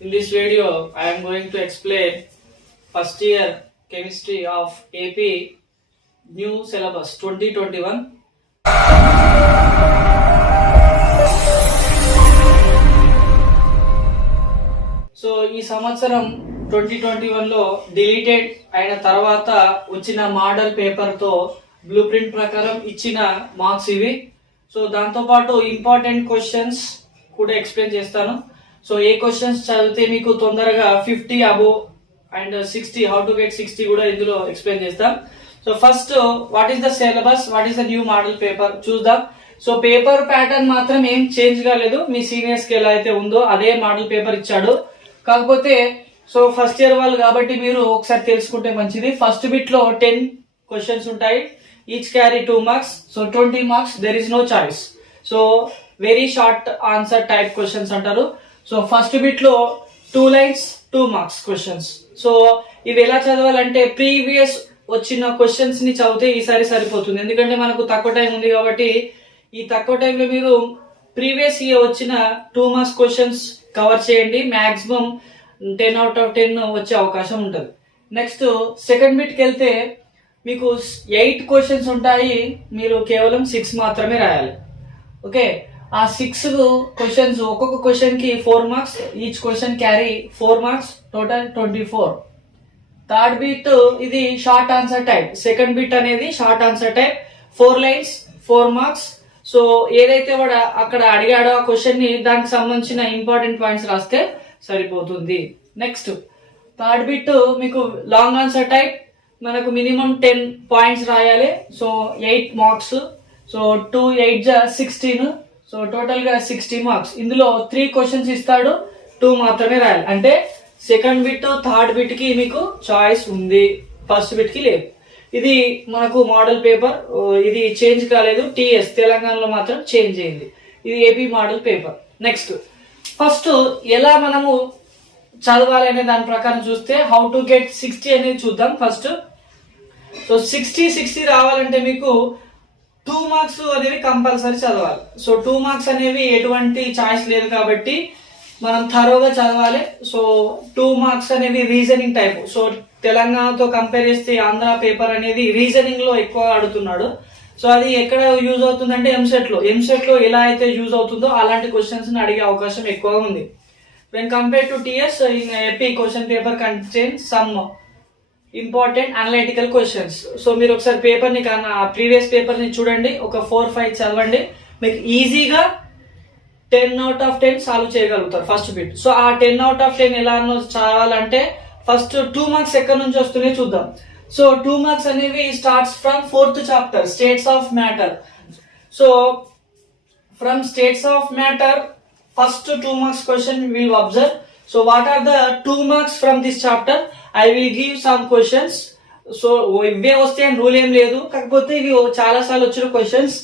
In this video, I am going to explain first year chemistry of AP new syllabus 2021. So ఈ సంవత్సరం 2021లో deleted అయిన తర్వాత వచ్చిన model paper తో blue print ప్రకారం ఇచ్చిన మార్క్స్ ఇవి. సో దాంతో పాటు ఇంపార్టెంట్ క్వశ్చన్స్ కూడా ఎక్స్ప్లెయిన్ చేస్తాను. సో ఏ క్వశ్చన్స్ చదివితే మీకు తొందరగా 50 above and 60 how to get 60 కూడా ఇందులో ఎక్స్ప్లెయిన్ చేస్తాం. So first what is the syllabus, what is the new model paper చూద్దాం. సో పేపర్ ప్యాటర్న్ మాత్రం ఏం చేంజ్ కాలేదు, మీ సీనియర్స్ కి ఎలా అయితే ఉందో అదే మోడల్ పేపర్ ఇచ్చాడు. కాకపోతే సో ఫస్ట్ ఇయర్ వాళ్ళు కాబట్టి మీరు ఒకసారి తెలుసుకుంటే మంచిది. ఫస్ట్ బిట్ లో 10 క్వశ్చన్స్ ఉంటాయి, each carry 2 marks. So 20 marks, there is no choice. So very short answer type questions అంటారు. సో ఫస్ట్ బిట్ లో 2 లైన్స్ 2 మార్క్స్ క్వశ్చన్స్. సో ఇవి ఎలా చదవాలంటే ప్రీవియస్ వచ్చిన క్వశ్చన్స్ ని చదివితే ఈసారి సరిపోతుంది, ఎందుకంటే మనకు తక్కువ టైం ఉంది కాబట్టి. ఈ తక్కువ టైంలో మీరు ప్రీవియస్ ఇయర్ వచ్చిన 2 మార్క్స్ క్వశ్చన్స్ కవర్ చేయండి. మాక్సిమం 10 out of 10 వచ్చే అవకాశం ఉంటుంది. నెక్స్ట్ సెకండ్ బిట్ కి వెళ్తే మీకు 8 క్వశ్చన్స్ ఉంటాయి, మీరు కేవలం 6 మాత్రమే రాయాలి. ఓకే, ఆ 6 క్వశ్చన్స్ ఒక్కొక్క క్వశ్చన్ కి 4 marks, each question carry 4 marks, total 24. Third bit ఇది short answer type. Second bit అనేది short answer type, 4 lines 4 marks. So ఏదైతే వాడు అక్కడ అడిగాడో ఆ క్వశ్చన్ ని దానికి సంబంధించిన ఇంపార్టెంట్ పాయింట్స్ రాస్తే సరిపోతుంది. నెక్స్ట్ థర్డ్ బిట్ మీకు లాంగ్ ఆన్సర్ టైప్, మనకు మినిమం 10 పాయింట్స్ రాయాలి. So 8 marks. So 2 8 16. So total గా 60 మార్క్స్. ఇందులో 3 క్వశ్చన్స్ ఇస్తాడు, 2 మాత్రమే రాయాలి. అంటే సెకండ్ బిట్ థర్డ్ బిట్ కి మీకు చాయిస్ ఉంది, ఫస్ట్ బిట్ కి లేదు. ఇది మనకు మోడల్ పేపర్, ఇది చేంజ్ కాలేదు. టిఎస్ తెలంగాణలో మాత్రం చేంజ్ అయింది. ఇది AP model paper. Next first ఎలా మనము చదవాలి అనే దాని ప్రకారం చూస్తే హౌ టు గెట్ 60 అనేది చూద్దాం ఫస్ట్. సో 60 రావాలంటే మీకు 2 మార్క్స్ అనేవి కంపల్సరీ చదవాలి. సో 2 మార్క్స్ అనేవి ఎటువంటి చాయిస్ లేదు కాబట్టి మనం థరోగా చదవాలి. సో 2 మార్క్స్ అనేవి రీజనింగ్ టైప్. సో తెలంగాణతో కంపేర్ చేస్తే ఆంధ్ర పేపర్ అనేది రీజనింగ్ లో ఎక్కువ అడుగుతున్నాడు. సో అది ఎక్కడ యూజ్ అవుతుందంటే ఎంసెట్ లో ఎలా అయితే యూజ్ అవుతుందో అలాంటి క్వశ్చన్స్ అడిగే అవకాశం ఎక్కువగా ఉంది. When compare to TS, in AP question paper contains some important analytical questions. So మీరు ఒకసారి పేపర్ ని ప్రీవియస్ పేపర్ ని చూడండి, ఒక 4-5 చదవండి, మీకు ఈజీగా 10 out of 10 సాల్వ్ చేయగలుగుతారు ఫస్ట్ బిట్. సో ఆ 10 out of 10 ఎలా చదవాలంటే ఫస్ట్ 2 మార్క్స్ ఎక్కడి నుంచి వస్తున్నాయి చూద్దాం. సో 2 మార్క్స్ అనేవి starts from 4th chapter states of matter. So from states of matter first 2 marks question will observe. So what are the 2 marks from this chapter, I will give some questions. So ఇవే వస్తే rule ఏం లేదు, కాకపోతే ఇవి చాలా సార్లు వచ్చిన questions.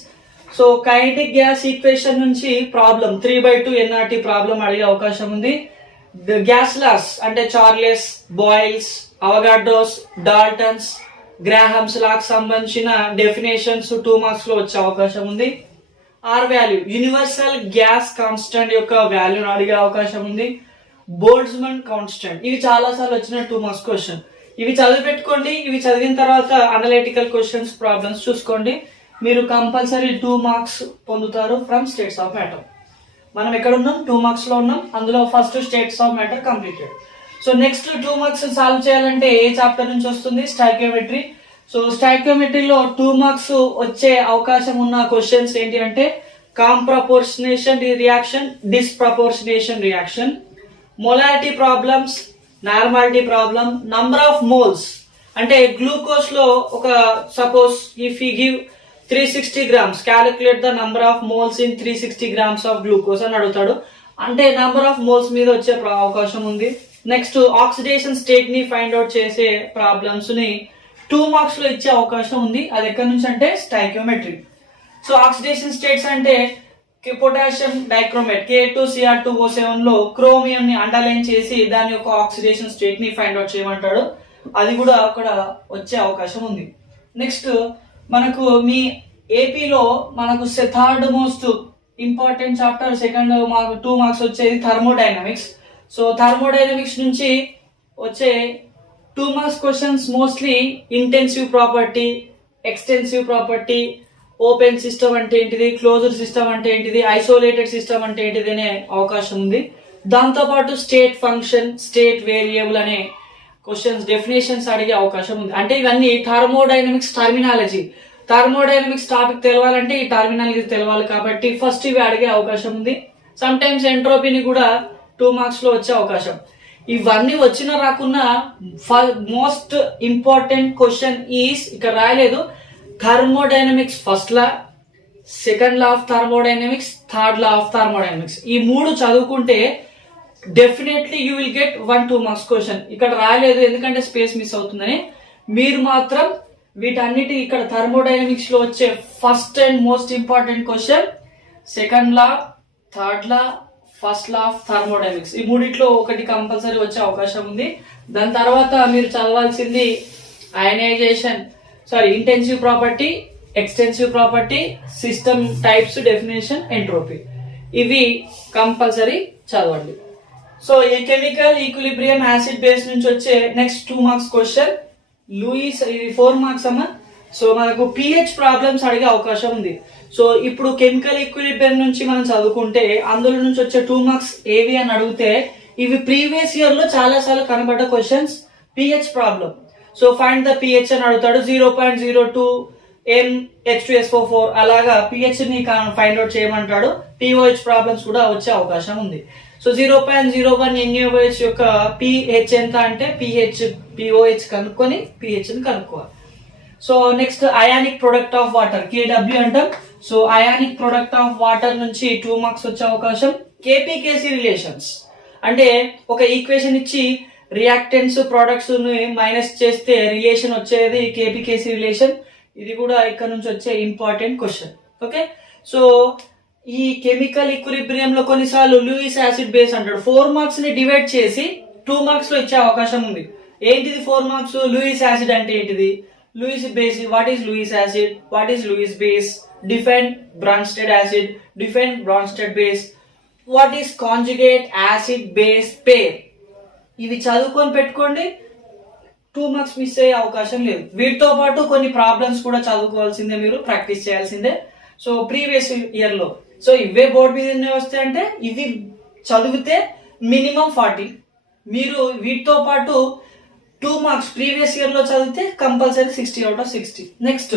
So kinetic gas equation నుంచి ప్రాబ్లం 3/2 ఎన్ఆర్టీ ప్రాబ్లం అడిగే అవకాశం ఉంది. గ్యాస్ లాస్ అంటే Charles, Boyle's, Avogadro's, Dalton's, Graham's లాకి సంబంధించిన డెఫినేషన్స్ 2 మార్క్స్ లో వచ్చే అవకాశం ఉంది. R value, universal gas constant యొక్క వాల్యూని అడిగే అవకాశం ఉంది. బోల్ట్జ్మన్ కాన్స్టెంట్, ఇవి చాలా సార్లు వచ్చిన 2 మార్క్స్ క్వశ్చన్. ఇవి చదివి పెట్టుకోండి. ఇవి చదివిన తర్వాత అనలిటికల్ క్వశ్చన్స్ ప్రాబ్లమ్స్ చూసుకోండి, మీరు కంపల్సరీ 2 మార్క్స్ పొందుతారు ఫ్రమ్ స్టేట్స్ ఆఫ్ మ్యాటర్. మనం ఎక్కడ ఉన్నాం, 2 మార్క్స్ లో ఉన్నాం. అందులో first states of matter completed. So next 2 marks solve చేయాలంటే ఏ చాప్టర్ నుంచి వస్తుంది, స్టాయికియోమెట్రీ. సో స్టాయికియోమెట్రీలో 2 మార్క్స్ వచ్చే అవకాశం ఉన్న క్వశ్చన్స్ ఏంటి అంటే comproportionation reaction, disproportionation reaction, molarity problems, normality problem, number of moles. అంటే గ్లూకోజ్ లో ఒక suppose if you give 360 grams, calculate the number of moles in 360 grams of glucose అని అడుగుతాడు. అంటే నంబర్ ఆఫ్ మోల్స్ మీద వచ్చే అవకాశం ఉంది. నెక్స్ట్ ఆక్సిడేషన్ స్టేట్ ని ఫైండ్ అవుట్ చేసే ప్రాబ్లమ్స్ ని 2 మార్క్స్ లో ఇచ్చే అవకాశం ఉంది. అది ఎక్కడి నుంచి అంటే స్టాయికియోమెట్రీ. సో ఆక్సిడేషన్ స్టేట్స్ అంటే పొటాషియం డైక్రోమేట్ K2Cr2O7 లో క్రోమియం ని అండర్లైన్ చేసి దాని యొక్క ఆక్సిడేషన్ స్టేట్ ని ఫైండ్ అవుట్ చేయమంటాడు. అది కూడా అక్కడ వచ్చే అవకాశం ఉంది. నెక్స్ట్ మనకు మీ ఏపీలో మనకు third most important chapter second 2 marks వచ్చేది థర్మోడైనమిక్స్. సో థర్మోడైనమిక్స్ నుంచి వచ్చే 2 marks questions mostly intensive property, extensive property, open system అంటే ఏంటిది, క్లోజ్డ్ సిస్టమ్ అంటే ఏంటిది, ఐసోలేటెడ్ సిస్టమ్ అంటే ఏంటిది అనే అవకాశం ఉంది. దాంతోపాటు స్టేట్ ఫంక్షన్, స్టేట్ వేరియబుల్ అనే క్వశ్చన్స్ డెఫినేషన్స్ అడిగే అవకాశం ఉంది. అంటే ఇవన్నీ థర్మోడైనమిక్స్ టర్మినాలజీ. థర్మోడైనమిక్స్ టాపిక్ తెలవాలంటే ఈ టర్మినాలజీ తెలవాలి కాబట్టి ఫస్ట్ ఇవి అడిగే అవకాశం ఉంది. సమ్ టైమ్స్ ఎంట్రోపీని కూడా 2 మార్క్స్ లో వచ్చే అవకాశం. ఇవన్నీ వచ్చినా రాకున్నా మోస్ట్ ఇంపార్టెంట్ క్వశ్చన్ ఈస్ ఇక్కడ రాయలేదు, thermodynamics first law, second law of thermodynamics, third law of thermodynamics. ఈ 3 చదువుకుంటే definitely you will get 1-2 marks question. ఇక్కడ రాయలేదు ఎందుకంటే స్పేస్ మిస్ అవుతుందని. మీరు మాత్రం వీటన్నిటి ఇక్కడ థర్మోడైనమిక్స్ లో వచ్చే first and most important question, second law, third law, first law of thermodynamics, ఈ మూడిట్లో ఒకటి కంపల్సరీ వచ్చే అవకాశం ఉంది. దాని తర్వాత మీరు చదవాల్సింది ionization, intensive property, extensive property, system types, definition, entropy. ఇవి కంపల్సరీ చదవండి. సో ఈ కెమికల్ ఈక్విలిబ్రియం యాసిడ్ బేస్ నుంచి వచ్చే next 2 marks question Lewis, 4 marks అమ్మా. సో మనకు పిహెచ్ ప్రాబ్లమ్స్ అడిగే అవకాశం ఉంది. సో ఇప్పుడు కెమికల్ ఈక్విలిబ్రియం నుంచి మనం చదువుకుంటే అందులో నుంచి వచ్చే 2 మార్క్స్ ఏవి అని అడిగితే ఇవి ప్రీవియస్ ఇయర్ లో చాలా సార్లు కనబడ్డ questions. PH problem, so find the pH అని అడుగుతాడు, 0.02 H2SO4 అలాగా పిహెచ్ ని ఫైండ్ అవుట్ చేయమంటాడు. పిఓహెచ్ ప్రాబ్లమ్స్ కూడా వచ్చే అవకాశం ఉంది. సో 0.01 NaOH యొక్క పిహెచ్ ఎంత అంటే పిఓహెచ్ కనుక్కొని పిహెచ్ ని కనుక్కోవాలి. So next ionic product of water, KW అంటాం. So ionic product of water నుంచి 2 మార్క్స్ వచ్చే అవకాశం. కేపీకేసీ రిలేషన్స్ అంటే ఒక ఈక్వేషన్ ఇచ్చి రియాక్టెంట్స్ ప్రొడక్ట్స్ ని మైనస్ చేస్తే రిలేషన్ వచ్చేది కేపీకేసీ రిలేషన్. ఇది కూడా ఇక్కడ నుంచి వచ్చే ఇంపార్టెంట్ క్వశ్చన్. ఓకే, సో ఈ కెమికల్ ఈక్విలిబ్రియం లో కొన్నిసార్లు లూయిస్ యాసిడ్ బేస్ అంటాడు. 4 మార్క్స్ ని డివైడ్ చేసి 2 మార్క్స్ లో ఇచ్చే అవకాశం ఉంది. ఏంటిది 4 మార్క్స్? లూయిస్ యాసిడ్ అంటే ఏంటిది, Lewis base, what is Lewis acid, what is Lewis base, define Bronsted acid, define Bronsted base, what is conjugate acid base pair. ఇవి చదువుకొని పెట్టుకోండి, 2 మార్క్స్ మిస్ అయ్యే అవకాశం లేదు. వీటితో పాటు కొన్ని ప్రాబ్లమ్స్ కూడా చదువుకోవాల్సిందే, మీరు ప్రాక్టీస్ చేయాల్సిందే. సో ప్రీవియస్ ఇయర్ లో సో ఇవే బోర్డు మీద వస్తాయి అంటే ఇవి చదివితే మినిమం 40. మీరు వీటితో పాటు 2 మార్క్స్ ప్రీవియస్ ఇయర్ లో చదివితే కంపల్సరీ 60/60. నెక్స్ట్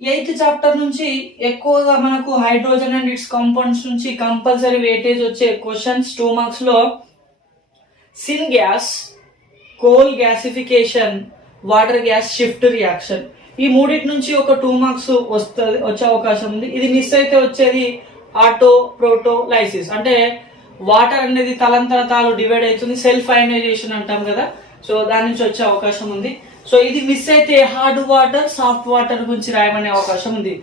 8th చాప్టర్ నుంచి ఎక్కువగా మనకు హైడ్రోజన్ అండ్ ఇట్స్ కాంపౌండ్స్ నుంచి కంపల్సరీ వెయిటేజ్ వచ్చే క్వశ్చన్స్ 2 మార్క్స్ లో sin gas, coal gasification, water gas shift reaction, ఈ మూడింటి నుంచి ఒక 2 మార్క్స్ వచ్చే అవకాశం ఉంది. ఇది మిస్ అయితే వచ్చేది ఆటో ప్రోటోలైసిస్, అంటే వాటర్ అనేది తలంతర తాలు డివైడ్ అవుతుంది, సెల్ఫ్ అయనైజేషన్ అంటాం కదా. సో దాని నుంచి వచ్చే అవకాశం ఉంది. సో ఇది మిస్ అయితే హార్డ్ వాటర్, సాఫ్ట్ వాటర్ గురించి రాయమనే అవకాశం ఉంది.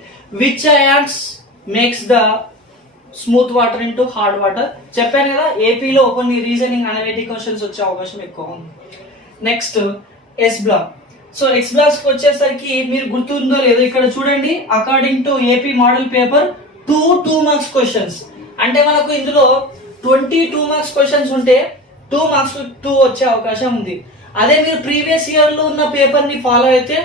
Which ions makes the smooth water into hard water చెప్పాను కదా. ఏపీలో కొన్ని రీజనింగ్ అనలిటిక్ క్వశ్చన్స్ వచ్చే అవకాశం ఎక్కువ ఉంది. Next S block. So X blocks వచ్చేసరికి మీరు గుర్తుందో లేదో ఇక్కడ చూడండి, according to AP model paper 2 marks questions. అంటే మనకు ఇందులో 22 మార్క్స్ క్వశ్చన్స్ ఉంటే 2 మార్క్స్ 2 వచ్చే అవకాశం ఉంది. అదే మీరు ప్రీవియస్ ఇయర్ లో ఉన్న పేపర్ ని ఫాలో అయితే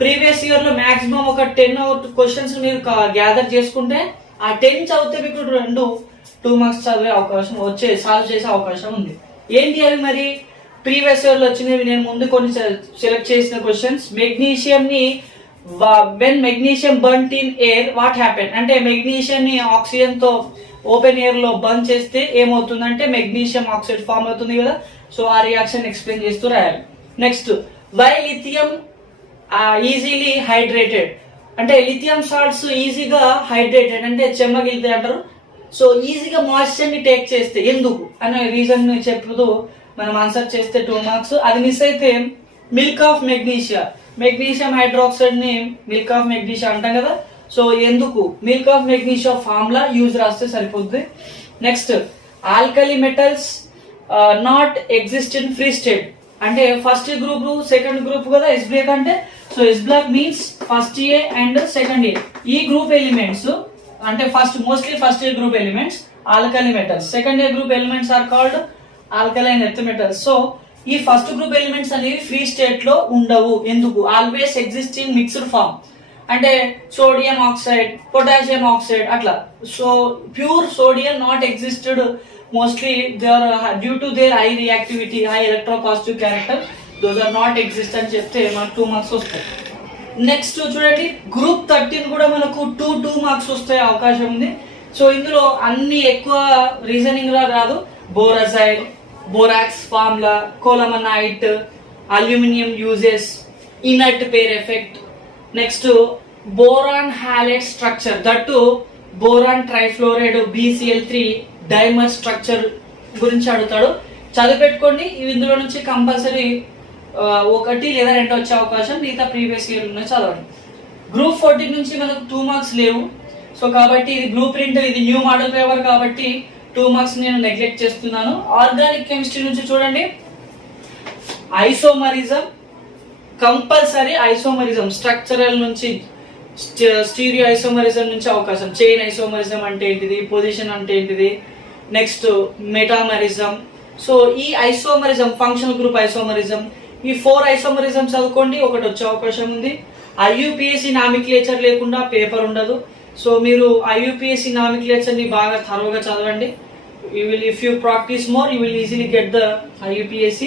ప్రీవియస్ ఇయర్ లో మాక్సిమం ఒక 10 క్వశ్చన్స్ మీరు గ్యాదర్ చేసుకుంటే ఆ 10 చదివితే మీకు 2 మార్క్స్ చదివే అవకాశం సాల్వ్ చేసే అవకాశం ఉంది. ఏంటి అవి మరి? ప్రీవియస్ ఇయర్ లో వచ్చినవి నేను ముందు కొన్ని సెలెక్ట్ చేసిన క్వశ్చన్స్. మెగ్నీషియం ని when magnesium burnt in air what happen, అంటే మెగ్నీషియం ని ఆక్సిజన్ తో ఓపెన్ ఎయిర్ లో బర్న్ చేస్తే ఏమవుతుందంటే మెగ్నీషియం ఆక్సైడ్ ఫామ్ అవుతుంది కదా. సో ఆ రియాక్షన్ ఎక్స్ప్లెయిన్ చేస్తూ రాయాలి. Next why lithium easily hydrated, అంటే లిథియం సాల్ట్స్ ఈజీగా హైడ్రేటెడ్ అంటే చెమ్మగిలితే అంటారు. సో ఈజీగా మాయిశ్చర్ ని టేక్ చేస్తే ఎందుకు అనే రీజన్ చెప్పుతూ మనం ఆన్సర్ చేస్తే 2 మార్క్స్. అది మిస్ అయితే milk of magnesia, magnesium hydroxide ని మిల్క్ ఆఫ్ మెగ్నీషియా అంటాం కదా. సో ఎందుకు milk of magnesia formula use రాస్తే సరిపోతుంది. Next alkali metals not exist in free state, అంటే ఫస్ట్ గ్రూప్ సెకండ్ గ్రూప్ కదా ఎస్ బ్లాక్ అంటే. So S block means first A and second A, ఈ group elements అంటే mostly first A group elements alkali metals, second A group elements are called alkaline earth metals. So ఈ first group elements అనేవి free state లో ఉండవు. ఎందుకు? Always exist in mixed form. అంటే sodium oxide, potassium oxide అట్లా. So pure sodium not existed mostly due to their high reactivity, high electropositive character, those are not exist అని చెప్తే మనకు 2 marks వస్తాయి. నెక్స్ట్ చూడండి, గ్రూప్ 13 కూడా మనకు 2 మార్క్స్ వస్తాయి అవకాశం ఉంది. సో ఇందులో అన్ని ఎక్కువ రీజనింగ్ లా కాదు, borazide, borax formula, colemanite, aluminium uses, inert pair effect, next boron halide structure, that boron trifluoride BCl3 dimer structure గురించి అడుగుతాడు. చదివి పెట్టుకోండి. ఇందులో నుంచి కంపల్సరీ 1 లేదా 2 వచ్చే అవకాశం, మిగతా ప్రీవియస్ ఇయర్ ఉన్న చదవండి. గ్రూప్ 14 నుంచి మనకు 2 మార్క్స్ లేవు. సో కాబట్టి ఇది బ్లూ ప్రింట్, ఇది న్యూ మోడల్ పేపర్ కాబట్టి 2 మార్క్స్ నేను నెగ్లెక్ట్ చేస్తున్నాను. ఆర్గానిక్ కెమిస్ట్రీ నుంచి చూడండి, ఐసోమరిజం కంపల్సరీ, ఐసోమరిజం స్ట్రక్చరల్ నుంచి, స్టీరియో ఐసోమరిజం నుంచి అవకాశం, చైన్ ఐసోమరిజం అంటే ఏంటిది, పొజిషన్ అంటే ఏంటిది, నెక్స్ట్ మెటామరిజం. సో ఈ ఐసోమరిజం, ఫంక్షనల్ గ్రూప్ ఐసోమరిజం, ఈ 4 ఐసోమరిజం చదువుకోండి, ఒకటి వచ్చే అవకాశం ఉంది. IUPAC నామిక్లేచర్ లేకుండా పేపర్ ఉండదు. సో మీరు IUPAC నామిక్లేచర్ ని బాగా థరోగా చదవండి. If you practice more you will easily get the IUPAC.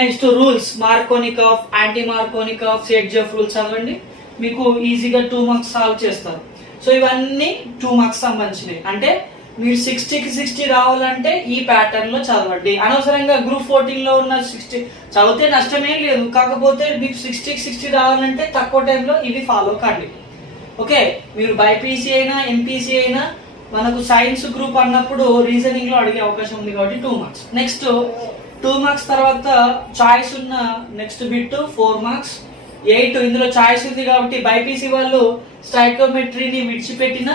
Next rules, Markovnikov, anti Markovnikov, Saytzeff rules చదవండి, మీకు ఈజీగా 2 మార్క్స్ సాల్వ్ చేస్తారు. సో ఇవన్నీ 2 మార్క్స్ సంబంధించినవి. అంటే మీరు 60కి 60 రావాలంటే ఈ ప్యాటర్న్ లో చదవండి. అనవసరంగా గ్రూప్ 14 లో ఉన్న 60 చదివితే నష్టమేం లేదు, కాకపోతే మీకు 60కి 60 రావాలంటే తక్కువ టైంలో ఇవి ఫాలో కండి. ఓకే, మీరు బైపీసీ అయినా MPC అయినా మనకు సైన్స్ గ్రూప్ అన్నప్పుడు రీజనింగ్ లో అడిగే అవకాశం ఉంది కాబట్టి 2 మార్క్స్. నెక్స్ట్ 2 మార్క్స్ తర్వాత చాయిస్ ఉన్న నెక్స్ట్ బిట్ 4 మార్క్స్, 8. ఇందులో చాయిస్ ఉంది కాబట్టి బైపీసీ వాళ్ళు స్టైకోమెట్రీని విడిచిపెట్టిన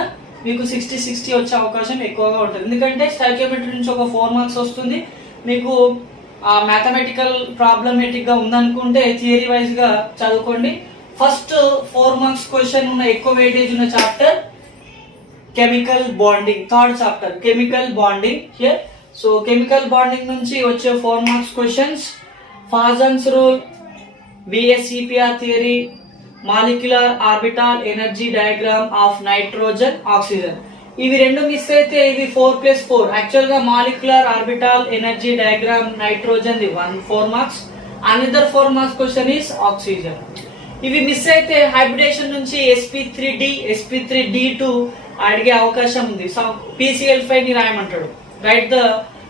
మీకు 60 వచ్చే అవకాశం ఎక్కువగా ఉంటుంది. ఎందుకంటే స్టైకోమెట్రీ నుంచి ఒక 4 మార్క్స్ వస్తుంది. మీకు మ్యాథమెటికల్ ప్రాబ్లమేటిక్ గా ఉందనుకుంటే థియరీ వైజ్ గా చదువుకోండి. ఫస్ట్ 4 మార్క్స్ క్వశ్చన్ ఉన్న ఎక్కువ వెయిటేజ్ ఉన్న chapter chemical bonding, third chapter chemical bonding here. So chemical bonding నుంచి వచ్చే 4 marks questions, Fajans rule, VSEPR theory, molecular orbital energy diagram of nitrogen oxygen. ఇవి 2 miss అయితే ఇది 4+4. యాక్చువల్ గా molecular orbital energy diagram nitrogen 4 marks. Another 4 marks question is oxygen. ఇవి miss అయితే hybridization నుంచి sp3d, sp3d2 అడిగే అవకాశం ఉంది. PCl5 ని రాయమంటాడు. Right the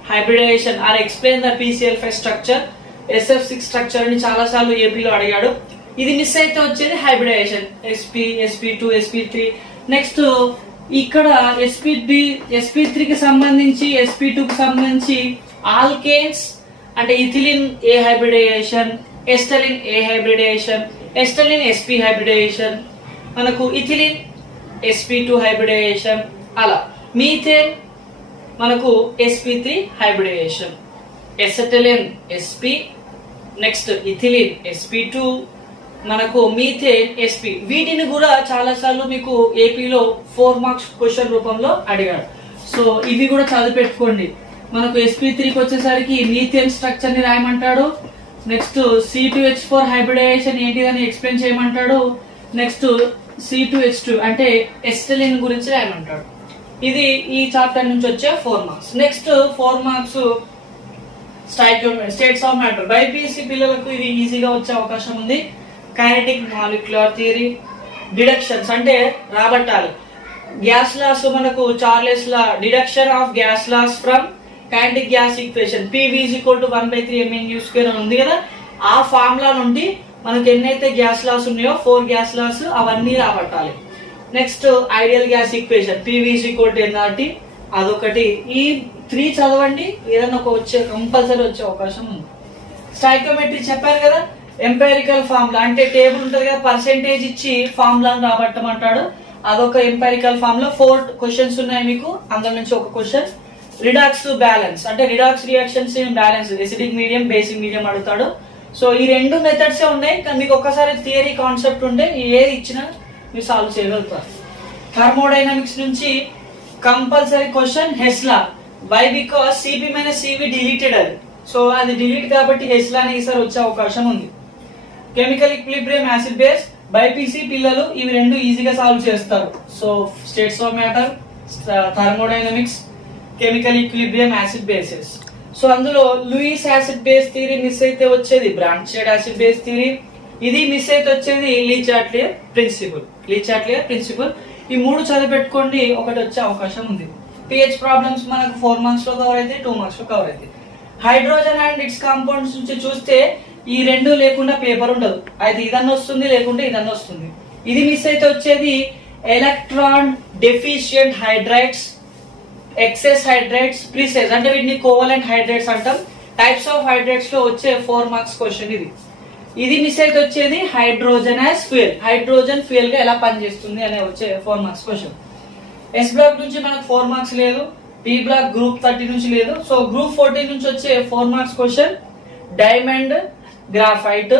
hybridization or explain the PCl5 structure. SF6 structure అని చాలా సార్లు ఏపీలో అడిగాడు. ఇది మిస్ అయితే వచ్చేది హైబ్రిడేషన్, sp2, sp3. నెక్స్ట్ ఇక్కడ sp3 కి సంబంధించి, sp2 కి సంబంధించి ఆల్కేన్స్ అంటే ఇథిలిన్ ఏ హైబ్రిడేషన్, ఎస్టలిన్ ఏ హైబ్రిడేషన్, ఎస్టలిన్ sp హైబ్రిడేషన్, మనకు ఇథిలిన్ sp2 హైబ్రిడేషన్, అలా మీథేన్ మనకు sp3 hybridisation, acetylene sp, next ethylene sp2, మనకు మీథేన్ sp. వీటిని కూడా చాలా సార్లు మీకు ఏపీలో 4 మార్క్స్ క్వశ్చన్ రూపంలో అడిగాడు. సో ఇవి కూడా చదివి పెట్టుకోండి. మనకు sp3కి వచ్చేసరికి మీథేన్ స్ట్రక్చర్ ని రాయమంటాడు. నెక్స్ట్ C2H4 హైబ్రిడేషన్ ఏంటిదని ఎక్స్ప్లెయిన్ చేయమంటాడు. నెక్స్ట్ C2H2 అంటే ఎస్టలిన్ గురించి రాయమంటాడు. ఇది ఈ చాప్టర్ నుంచి వచ్చే 4 marks. Next 4 marks states of matter. BiPC పిల్లలకు ఇది ఈజీగా వచ్చే అవకాశం ఉంది. కైనెటిక్ మాలిక్యులర్ థియరీ, డిడక్షన్స్ అంటే రాబట్టాలి. గ్యాస్ లాస్ మనకు Charles law, deduction of gas laws from kinetic gas equation, PV = 1/3 mnu² అని ఉంది కదా. ఆ ఫార్ములా నుండి మనకు ఎన్నైతే గ్యాస్ లాస్ ఉన్నాయో 4 గ్యాస్ లాస్ అవన్నీ రాబట్టాలి. Next ideal gas equation, PV = nRT, అదొకటి. ఈ 3 చదవండి, ఏదైనా ఒక కంపల్సరీ వచ్చే అవకాశం ఉంది. స్టైకోమెట్రీ చెప్పారు కదా, ఎంపైరికల్ ఫార్ములా అంటే టేబుల్ ఉంటుంది కదా, పర్సెంటేజ్ ఇచ్చి ఫార్ములాను రాబట్టమంటాడు. అదొక ఎంపైరికల్ ఫార్ములా. 4 క్వశ్చన్స్ ఉన్నాయి మీకు, అందులో నుంచి ఒక క్వశ్చన్. రిడాక్స్ బ్యాలెన్స్ అంటే redox reactions balance, acidic medium, basic medium అడుగుతాడు. సో ఈ 2 మెథడ్స్ ఉన్నాయి, కానీ మీకు ఒక్కసారి థియరీ కాన్సెప్ట్ ఉంటే ఏది ఇచ్చినా మీరు సాల్వ్ చేయగలుగుతారు. థర్మోడైనమిక్స్ నుంచి కంపల్సరీ క్వశ్చన్ హెస్లా. Why? Because Cp - Cv deleted అది. సో అది డిలీట్ కాబట్టి హెచ్ లానే ఈసారి వచ్చే అవకాశం ఉంది. Chemical equilibrium acid base BiPC పిల్లలు ఇవి రెండు ఈజీగా సాల్వ్ చేస్తారు. So states of matter, thermodynamics, chemical equilibrium acid bases. So అందులో Lewis acid base theory miss అయితే వచ్చేది బ్రాంచెడ్ యాసిడ్ బేస్ థియరీ, ఇది మిస్ అయితే వచ్చేది లీ చాట్లియర్ ప్రిన్సిపల్. ఈ మూడు చదివి పెట్టుకోండి, ఒకటి వచ్చే అవకాశం ఉంది. పిహెచ్ ప్రాబ్లమ్స్ మనకు 4 మార్క్స్ లో కవర్ అయితే, 2 మార్క్స్ లో కవర్ అయితే. హైడ్రోజన్ అండ్ ఇట్స్ కాంపౌండ్స్ నుంచి చూస్తే ఈ రెండు లేకుండా పేపర్ ఉండదు, అయితే ఇదన్న వస్తుంది లేకుంటే ఇదన్న వస్తుంది. ఇది మిస్ అయితే వచ్చేది electron deficient hydrides, excess hydrides, prices అంటే వీటిని కోవలెంట్ హైడ్రైడ్స్ అంటాం. టైప్స్ ఆఫ్ హైడ్రైడ్స్ లో వచ్చే 4 మార్క్స్ క్వశ్చన్ ఇది. ఇది మిస్ అయితే వచ్చేది hydrogen as fuel, hydrogen fuel గా ఎలా పనిచేస్తుంది అనే వచ్చే 4 మార్క్స్ క్వశ్చన్. ఎస్ బ్లాక్ నుంచి మనకు 4 మార్క్స్ లేదు, పి బ్లాక్ గ్రూప్ 30 నుంచి లేదు. సో గ్రూప్ 14 నుంచి వచ్చే 4 marks question diamond graphite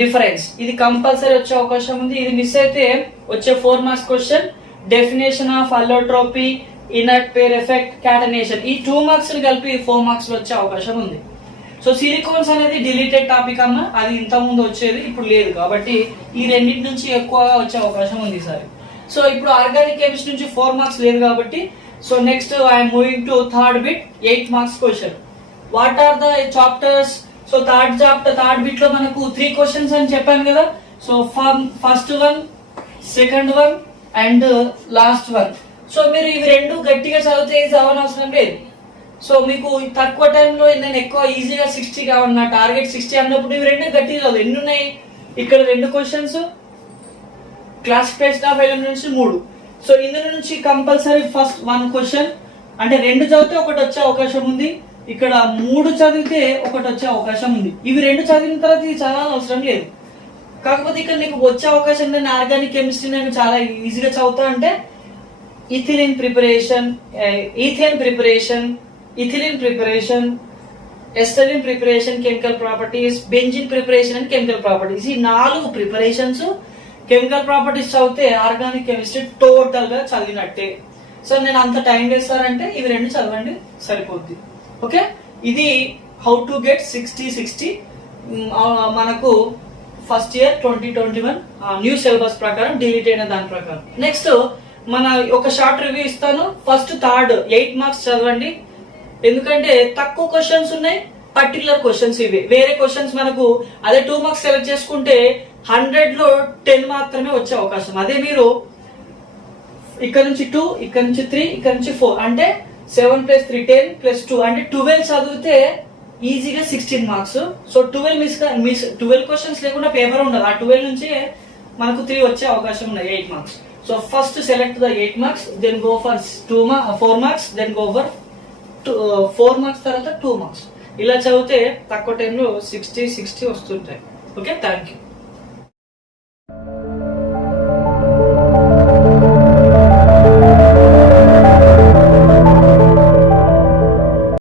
difference, ఇది కంపల్సరీ వచ్చే అవకాశం ఉంది. ఇది మిస్ అయితే వచ్చే 4 marks question definition of allotropy, inert pair effect, catenation, ఈ 2 మార్క్స్ కలిపి 4 మార్క్స్ వచ్చే అవకాశం ఉంది. సో సిలికోన్స్ అనేది డిలీటెడ్ టాపిక్ అన్న, అది ఇంత ముందు వచ్చేది ఇప్పుడు లేదు, కాబట్టి ఈ రెండింటి నుంచి ఎక్కువగా వచ్చే అవకాశం ఉంది ఈసారి. సో ఇప్పుడు ఆర్గానిక్ కెమిస్ట్రీ నుంచి 4 మార్క్స్ లేదు కాబట్టి, so next I'm moving to third bit 8 marks question. What are the chapters? So third bit లో మనకు 3 క్వశ్చన్స్ అని చెప్పాను కదా. So first one, second one and last one. So మీరు ఇవి రెండు గట్టిగా చదివితే చదవనవసరం లేదు. సో మీకు తక్కువ టైంలో నేను ఎక్కువ ఈజీగా 60 కావాలి, నా టార్గెట్ 60 అన్నప్పుడు ఇవి రెండు గట్టిగా చదువు. ఎన్ని ఉన్నాయి ఇక్కడ? 2 questions, classification of elements 3. So ఇందులో నుంచి కంపల్సరీ ఫస్ట్ 1 క్వశ్చన్ అంటే 2 చదివితే ఒకటి వచ్చే అవకాశం ఉంది, ఇక్కడ 3 చదివితే ఒకటి వచ్చే అవకాశం ఉంది. ఇవి 2 చదివిన తర్వాత ఇది చదవాలని అవసరం లేదు. కాకపోతే ఇక్కడ నీకు వచ్చే అవకాశం నేను ఆర్గానిక్ కెమిస్ట్రీ నేను చాలా ఈజీగా చదువుతా అంటే ethylene preparation, acetylene preparation, chemical properties, benzene preparation and chemical properties, ఈ 4 ప్రిపరేషన్స్ కెమికల్ ప్రాపర్టీస్ చదివితే ఆర్గానిక్ కెమిస్ట్రీ టోటల్ గా చదివినట్టే. సో నేను అంత టైం వేస్తారంటే ఇవి 2 చదవండి సరిపోద్ది. ఓకే, ఇది హౌ టు గెట్ 60 మనకు ఫస్ట్ ఇయర్ 2021 న్యూ సిలబస్ ప్రకారం డిలీట్ అయిన దాని ప్రకారం. నెక్స్ట్ మన ఒక షార్ట్ రివ్యూ ఇస్తాను. ఫస్ట్ థర్డ్ 8 మార్క్స్ చదవండి, ఎందుకంటే తక్కువ క్వశ్చన్స్ ఉన్నాయి, పర్టికులర్ క్వశ్చన్స్ ఇవి. వేరే క్వశ్చన్స్ మనకు అదే 2 మార్క్స్ సెలెక్ట్ చేసుకుంటే 100 లో 10 మాత్రమే వచ్చే అవకాశం. అదే మీరు ఇక్కడ నుంచి 2, ఇక్కడ నుంచి 3, ఇక్కడ నుంచి 4 అంటే 7 + 3 10 + 2 అంటే 12 చదివితే ఈజీగా 16 మార్క్స్. సో 12 క్వశ్చన్స్ లేకుండా పేపర్ ఉండదు. ఆ 12 నుంచి మనకు 3 వచ్చే అవకాశం ఉన్నాయి, 8 marks. So first select the 8 marks, then go for 4 marks, then go for 4 marks తర్వాత 2 మార్క్స్. ఇలా చదివితే తక్కువ టైంలో 60 వస్తుంటాయి. Okay, thank you.